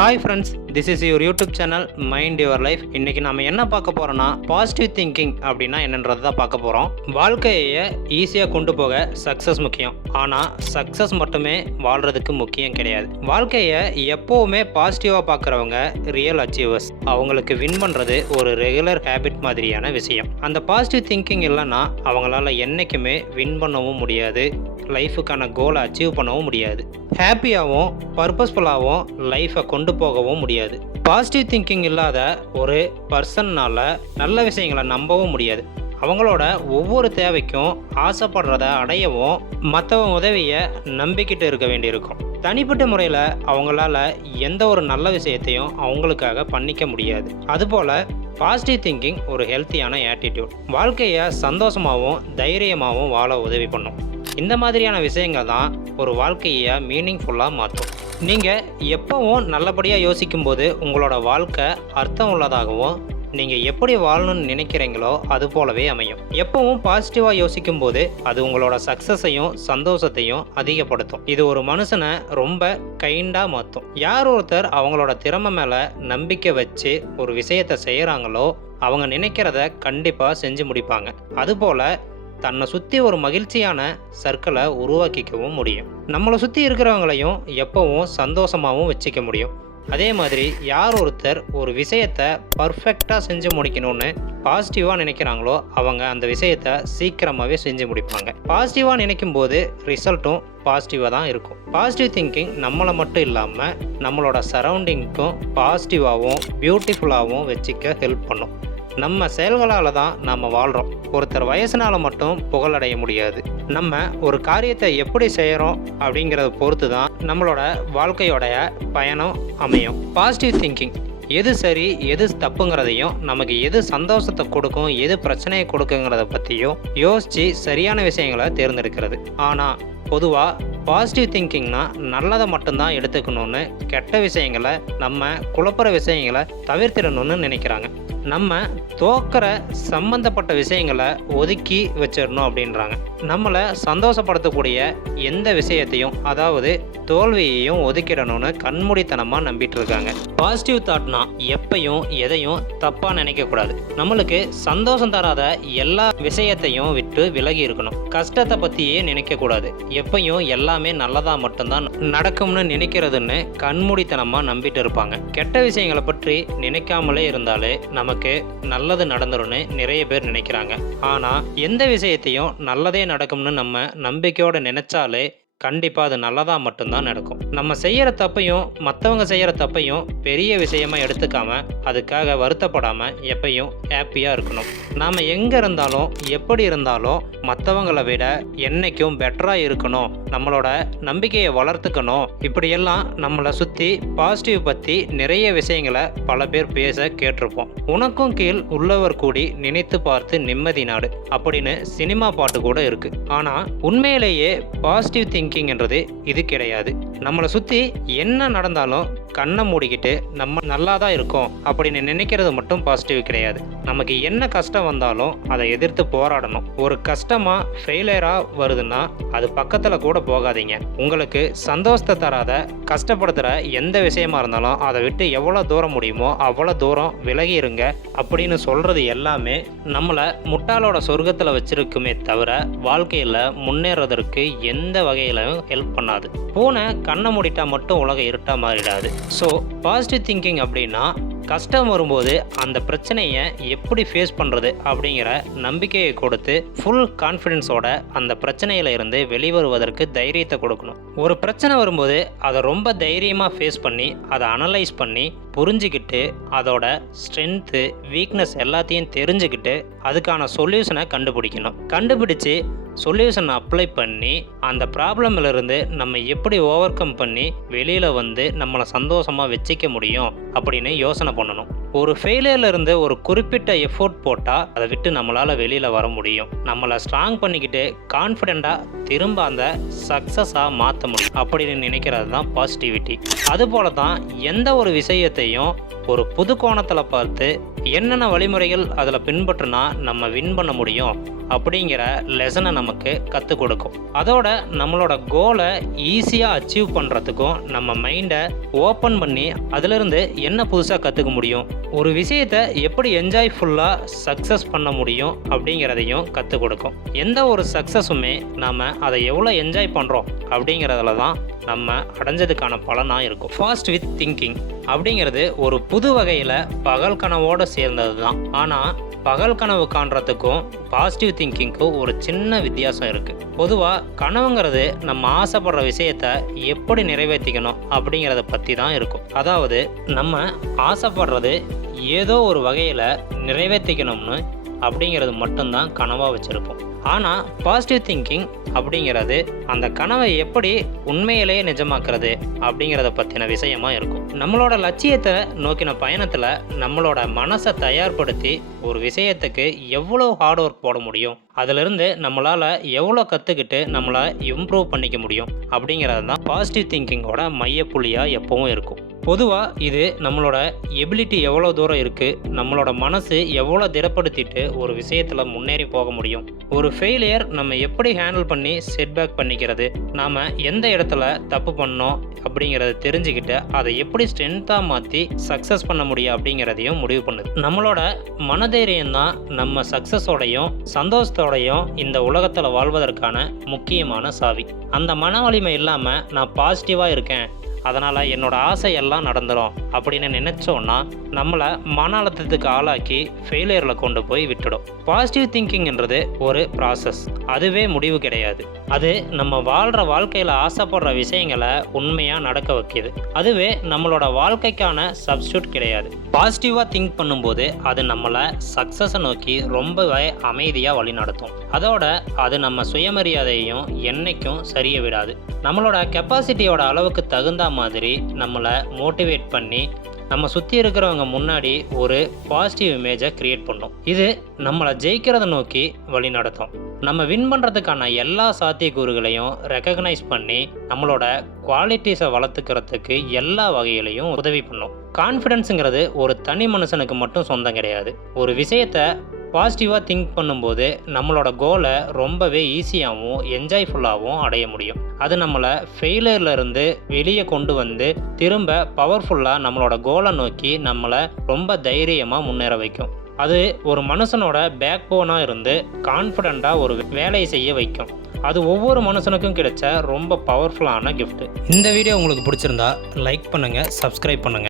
Hi friends, this is your YouTube channel mind your life. இன்றைக்கி நம்ம என்ன பார்க்க போகிறோன்னா பாசிட்டிவ் திங்கிங் அப்படின்னா என்னன்றது தான் பார்க்க போகிறோம். வாழ்க்கையை ஈஸியாக கொண்டு போக சக்ஸஸ் முக்கியம். ஆனால் சக்ஸஸ் மட்டுமே வாழ்கிறதுக்கு முக்கியம் கிடையாது. வாழ்க்கையை எப்போவுமே பாசிட்டிவாக பார்க்குறவங்க ரியல் அச்சீவர்ஸ். அவங்களுக்கு வின் பண்ணுறது ஒரு ரெகுலர் ஹேபிட் மாதிரியான விஷயம். அந்த பாசிட்டிவ் திங்கிங் இல்லைன்னா அவங்களால என்றைக்குமே வின் பண்ணவும் முடியாது, லைஃபுக்கான கோலை அச்சீவ் பண்ணவும் முடியாது, ஹாப்பியாகவும் பர்பஸ்ஃபுல்லாகவும் லைஃப்பை கொண்டு போகவும் முடியாது. பாசிட்டிவ் திங்கிங் இல்லாத ஒரு பர்சன்னால் நல்ல விஷயங்களை நம்பவும் முடியாது. அவங்களோட ஒவ்வொரு தேவைக்கும் ஆசைப்படுறத அடையவும் மற்றவங்க உதவியை நம்பிக்கிட்டு இருக்க வேண்டியிருக்கும். தனிப்பட்ட முறையில் அவங்களால எந்த ஒரு நல்ல விஷயத்தையும் அவங்களுக்காக பண்ணிக்க முடியாது. அதுபோல் பாசிட்டிவ் திங்கிங் ஒரு ஹெல்த்தியான ஆட்டிடியூட். வாழ்க்கையை சந்தோஷமாகவும் தைரியமாகவும் வாழ உதவி பண்ணும். இந்த மாதிரியான விஷயங்கள் தான் ஒரு வாழ்க்கையை மீனிங்ஃபுல்லாக மாற்றும். நீங்கள் எப்பவும் நல்லபடியாக யோசிக்கும்போது உங்களோட வாழ்க்கை அர்த்தம் உள்ளதாகவும், நீங்கள் எப்படி வாழணும்னு நினைக்கிறீங்களோ அது போலவே அமையும். எப்பவும் பாசிட்டிவாக யோசிக்கும் போது அது உங்களோட சக்ஸஸையும் சந்தோஷத்தையும் அதிகப்படுத்தும். இது ஒரு மனுஷனை ரொம்ப கைண்டாக மாற்றும். யார் ஒருத்தர் அவங்களோட திறமை மேலே நம்பிக்கை வச்சு ஒரு விஷயத்தை செய்கிறாங்களோ அவங்க நினைக்கிறத கண்டிப்பாக செஞ்சு முடிப்பாங்க. அதுபோல் தன்னை சுற்றி ஒரு மகிழ்ச்சியான சர்க்கிளை உருவாக்கிக்கவும் முடியும். நம்மளை சுற்றி இருக்கிறவங்களையும் எப்பவும் சந்தோஷமாகவும் வச்சுக்க முடியும். அதே மாதிரி யார் ஒருத்தர் ஒரு விஷயத்தை பர்ஃபெக்டாக செஞ்சு முடிக்கணும்னு பாசிட்டிவாக நினைக்கிறாங்களோ அவங்க அந்த விஷயத்தை சீக்கிரமாகவே செஞ்சு முடிப்பாங்க. பாசிட்டிவாக நினைக்கும் போது ரிசல்ட்டும் பாசிட்டிவாக தான் இருக்கும். பாசிட்டிவ் திங்கிங் நம்மளை மட்டும் இல்லாமல் நம்மளோட சரௌண்டிங்க்கும் பாசிட்டிவாகவும் பியூட்டிஃபுல்லாகவும் வச்சுக்க ஹெல்ப் பண்ணும். நம்ம செயல்களால் தான் நம்ம வாழ்கிறோம். ஒருத்தர் வயசுனால் மட்டும் புகழடைய முடியாது. நம்ம ஒரு காரியத்தை எப்படி செய்கிறோம் அப்படிங்கிறத பொறுத்து தான் நம்மளோட வாழ்க்கையோடைய பயணம் அமையும். பாசிட்டிவ் திங்கிங் எது சரி எது தப்புங்கிறதையும், நமக்கு எது சந்தோஷத்தை கொடுக்கும் எது பிரச்சனையை கொடுக்குங்கிறத பற்றியும் யோசித்து சரியான விஷயங்களை தேர்ந்தெடுக்கிறது. ஆனால் பொதுவாக பாசிட்டிவ் திங்கிங்னா நல்லதை மட்டும்தான் எடுத்துக்கணும்னு, கெட்ட விஷயங்களை நம்ம குழப்புற விஷயங்களை தவிர்த்திடணும்னு நினைக்கிறாங்க. நம்ம தோக்கிற சம்பந்தப்பட்ட விஷயங்களை ஒதுக்கி வச்சிடணும் அப்படின்றாங்க. நம்மளை சந்தோஷப்படுத்தக்கூடிய எந்த விஷயத்தையும், அதாவது தோல்வியையும் ஒதுக்கிடணும்னு கண்மூடித்தனமாக நம்பிட்டு இருக்காங்க. பாசிட்டிவ் தாட்னா எப்பையும் எதையும் தப்பாக நினைக்கக்கூடாது. நம்மளுக்கு சந்தோஷம் தராத எல்லா விஷயத்தையும் விட்டு விலகி இருக்கணும். கஷ்டத்தை பற்றியே நினைக்கக்கூடாது. எப்பையும் எல்லாமே நல்லதாக மட்டும்தான் நடக்கும்னு நினைக்கிறதுன்னு கண்மூடித்தனமாக நம்பிட்டு இருப்பாங்க. கெட்ட விஷயங்களை பற்றி நினைக்காமலே இருந்தாலே நமக்கு நல்லது நடந்துரும்னு நிறைய பேர் நினைக்கிறாங்க. ஆனால் எந்த விஷயத்தையும் நல்லதே நடக்கும்னு நம்ம நம்பிக்கையோடு நினைச்சாலே கண்டிப்பாக அது நல்லதாக மட்டும்தான் நடக்கும். நம்ம செய்கிற தப்பையும் மற்றவங்க செய்கிற தப்பையும் பெரிய விஷயமா எடுத்துக்காம அதுக்காக வருத்தப்படாமல் எப்பையும் ஹாப்பியாக இருக்கணும். நாம் எங்கே இருந்தாலும் எப்படி இருந்தாலும் மற்றவங்களை விட என்றைக்கும் பெட்டராக இருக்கணும், நம்மளோட நம்பிக்கையை வளர்த்துக்கணும். இப்படியெல்லாம் நம்மளை சுற்றி பாசிட்டிவ் பற்றி நிறைய விஷயங்களை பல பேர் பேச கேட்டிருப்போம். உனக்கும் கீழ் உள்ளவர் கூடி நினைத்து பார்த்து நிம்மதி நாடு அப்படின்னு சினிமா பாட்டு கூட இருக்குது. ஆனால் உண்மையிலேயே பாசிட்டிவ் திங்கிங்ன்றது இது கிடையாது. நம்மளை சுற்றி என்ன நடந்தாலும் கண்ணை மூடிக்கிட்டு நம்ம நல்லா தான் இருக்கோம் அப்படின்னு நினைக்கிறது மட்டும் பாசிட்டிவ் கிடையாது. நமக்கு என்ன கஷ்டம் வந்தாலும் அதை எதிர்த்து போராடணும். ஒரு கஷ்டமாக ஃபெயிலியராக வருதுன்னா அது பக்கத்தில் கூட போகாதீங்க. உங்களுக்கு சந்தோஷத்தை தராத கஷ்டப்படுத்துகிற எந்த விஷயமா இருந்தாலும் அதை விட்டு எவ்வளோ தூரம் முடியுமோ அவ்வளோ தூரம் விலகி இருங்க அப்படின்னு சொல்கிறது எல்லாமே நம்மளை முட்டாளோட சொர்க்கத்தில் வச்சிருக்குமே தவிர வாழ்க்கையில் முன்னேறதற்கு எந்த வகையிலும் ஹெல்ப் பண்ணாது. பூனை கண்ணை மூடிட்டா மட்டும் உலகம் இருட்டா மாறிடாது. ஸோ பாசிட்டிவ் திங்கிங் அப்படின்னா கஷ்டம் வரும்போது அந்த பிரச்சனையை எப்படி ஃபேஸ் பண்ணுறது அப்படிங்கிற நம்பிக்கையை கொடுத்து ஃபுல் கான்ஃபிடென்ஸோட அந்த பிரச்சனையில இருந்து வெளிவருவதற்கு தைரியத்தை கொடுக்கணும். ஒரு பிரச்சனை வரும்போது அதை ரொம்ப தைரியமாக ஃபேஸ் பண்ணி அதை அனலைஸ் பண்ணி புரிஞ்சுக்கிட்டு அதோட ஸ்ட்ரென்த்து வீக்னஸ் எல்லாத்தையும் தெரிஞ்சுக்கிட்டு அதுக்கான சொல்யூஷனை கண்டுபிடிக்கணும். கண்டுபிடிச்சு சொல்யூஷனை அப்ளை பண்ணி அந்த ப்ராப்ளமிலிருந்து நம்ம எப்படி ஓவர் கம் பண்ணி வெளியில் வந்து நம்மளை சந்தோஷமாக வச்சுக்க முடியும் அப்படின்னு யோசனை பண்ணணும். ஒரு ஃபெயிலியர்ல இருந்து ஒரு குறிப்பிட்ட எஃபோர்ட் போட்டால் அதை விட்டு நம்மளால் வெளியில் வர முடியும். நம்மளை ஸ்ட்ராங் பண்ணிக்கிட்டு கான்ஃபிடெண்ட்டாக திரும்ப அந்த சக்ஸஸாக மாற்ற முடியும் அப்படின்னு நினைக்கிறது தான் பாசிட்டிவிட்டி. அதுபோல தான் எந்த ஒரு விஷயத்தையும் ஒரு புது கோணத்தில் பார்த்து என்னென்ன வழிமுறைகள் அதில் பின்பற்றினா நம்ம வின் பண்ண முடியும் அப்படிங்கிற லெசனை நமக்கு கற்றுக் கொடுக்கும். அதோட நம்மளோட கோலை ஈஸியாக அச்சீவ் பண்ணுறதுக்கும் நம்ம மைண்டை ஓப்பன் பண்ணி அதிலிருந்து என்ன புதுசாக கற்றுக்க முடியும், ஒரு விஷயத்தை எப்படி என்ஜாய்ஃபுல்லாக சக்ஸஸ் பண்ண முடியும் அப்படிங்கிறதையும் கற்றுக் கொடுக்கும். எந்த ஒரு சக்ஸஸுமே நாம் அதை எவ்வளோ என்ஜாய் பண்ணுறோம் அப்படிங்கிறதுல தான் நம்ம அடைஞ்சதுக்கான பலனாக இருக்கும். ஃபாஸ்ட் வித் திங்கிங் அப்படிங்கிறது ஒரு புது வகையில் பகல் கனவோடு சேர்ந்தது தான். ஆனால் பகல் கனவு காண்றதுக்கும் பாசிட்டிவ் திங்கிங்க்கும் ஒரு சின்ன வித்தியாசம் இருக்குது. பொதுவாக கனவுங்கிறது நம்ம ஆசைப்படுற விஷயத்தை எப்படி நிறைவேற்றிக்கணும் அப்படிங்கிறத பற்றி தான் இருக்கும். அதாவது நம்ம ஆசைப்படுறது ஏதோ ஒரு வகையில் நிறைவேற்றிக்கணும்னு அப்படிங்கிறது மட்டும்தான் கனவாக வச்சுருப்போம். ஆனால் பாசிட்டிவ் திங்கிங் அப்படிங்கிறது அந்த கனவை எப்படி உண்மையிலேயே நிஜமாக்குறது அப்படிங்கிறத பற்றின விஷயமா இருக்கும். நம்மளோட லட்சியத்தை நோக்கின பயணத்தில் நம்மளோட மனசை தயார்படுத்தி ஒரு விஷயத்துக்கு எவ்வளோ ஹார்ட் ஒர்க் போட முடியும், அதிலிருந்து நம்மளால் எவ்வளோ கற்றுக்கிட்டு நம்மளை இம்ப்ரூவ் பண்ணிக்க முடியும் அப்படிங்கிறது தான் பாசிட்டிவ் திங்கிங்கோட மையப்புள்ளியாக எப்பவும் இருக்கும். பொதுவாக இது நம்மளோட எபிலிட்டி எவ்வளோ தூரம் இருக்குது, நம்மளோட மனசு எவ்வளோ திடப்படுத்திட்டு ஒரு விஷயத்தில் முன்னேறி போக முடியும், ஒரு ஃபெயிலியர் நம்ம எப்படி ஹேண்டில் பண்ணி செட்பேக் பண்ணிக்கிறது, நாம் எந்த இடத்துல தப்பு பண்ணோம் அப்படிங்கிறத தெரிஞ்சுக்கிட்டு அதை எப்படி ஸ்ட்ரென்த்தாக மாற்றி சக்ஸஸ் பண்ண முடியும் அப்படிங்கிறதையும் முடிவு பண்ணுது. நம்மளோட மனதைரியம் தான் நம்ம சக்ஸஸோடையும் சந்தோஷத்தோடையும் இந்த உலகத்தில் வாழ்வதற்கான முக்கியமான சாவி. அந்த மன வலிமை இல்லாமல் நான் பாசிட்டிவாக இருக்கேன், அதனால் என்னோடய ஆசையெல்லாம் நடந்துடும் அப்படின்னு நினச்சோன்னா நம்மளை மன அழுத்தத்துக்கு ஆளாக்கி ஃபெயிலியரில் கொண்டு போய் விட்டுடும். பாசிட்டிவ் திங்கிங்ன்றது ஒரு ப்ராசஸ், அதுவே முடிவு கிடையாது. அது நம்ம வாழ்கிற வாழ்க்கையில் ஆசைப்படுற விஷயங்களை உண்மையாக நடக்க வைக்கிது. அதுவே நம்மளோட வாழ்க்கைக்கான சப்ஸ்டியூட் கிடையாது. பாசிட்டிவாக திங்க் பண்ணும்போது அது நம்மளை சக்ஸஸை நோக்கி ரொம்பவே அமைதியாக வழி நடத்தும். அதோட அது நம்ம சுயமரியாதையும் என்னைக்கும் சரிய விடாது. நம்மளோட கெப்பாசிட்டியோட அளவுக்கு தகுந்த மாதிரி நம்மளை மோட்டிவேட் பண்ணி நம்ம சுற்றி இருக்கிறவங்க முன்னாடி ஒரு பாசிட்டிவ் இமேஜை க்ரியேட் பண்ணும். இது நம்மளை ஜெயிக்கிறத நோக்கி வழி நடத்தும். நம்ம வின் பண்ணுறதுக்கான எல்லா சாத்தியக்கூறுகளையும் ரெக்கக்னைஸ் பண்ணி நம்மளோட குவாலிட்டிஸை வளர்த்துக்கிறதுக்கு எல்லா வகையிலையும் உதவி பண்ணும். கான்ஃபிடென்ஸுங்கிறது ஒரு தனி மனுஷனுக்கு மட்டும் சொந்தம் கிடையாது. ஒரு விஷயத்தை பாசிட்டிவாக திங்க் பண்ணும்போது நம்மளோட கோலை ரொம்பவே ஈஸியாகவும் என்ஜாய்ஃபுல்லாகவும் அடைய முடியும். அது நம்மளை ஃபெயிலியர்லேருந்து வெளியே கொண்டு வந்து திரும்ப பவர்ஃபுல்லாக நம்மளோட கோலை நோக்கி நம்மளை ரொம்ப தைரியமாக முன்னேற வைக்கும். அது ஒரு மனுஷனோட பேக் போனாக இருந்து கான்ஃபிடெண்ட்டாக ஒரு வேலையை செய்ய வைக்கும். அது ஒவ்வொரு மனுஷனுக்கும் கிடைச்ச ரொம்ப பவர்ஃபுல்லான கிஃப்ட். இந்த வீடியோ உங்களுக்கு பிடிச்சிருந்தா லைக் பண்ணுங்கள், சப்ஸ்கிரைப் பண்ணுங்கள்.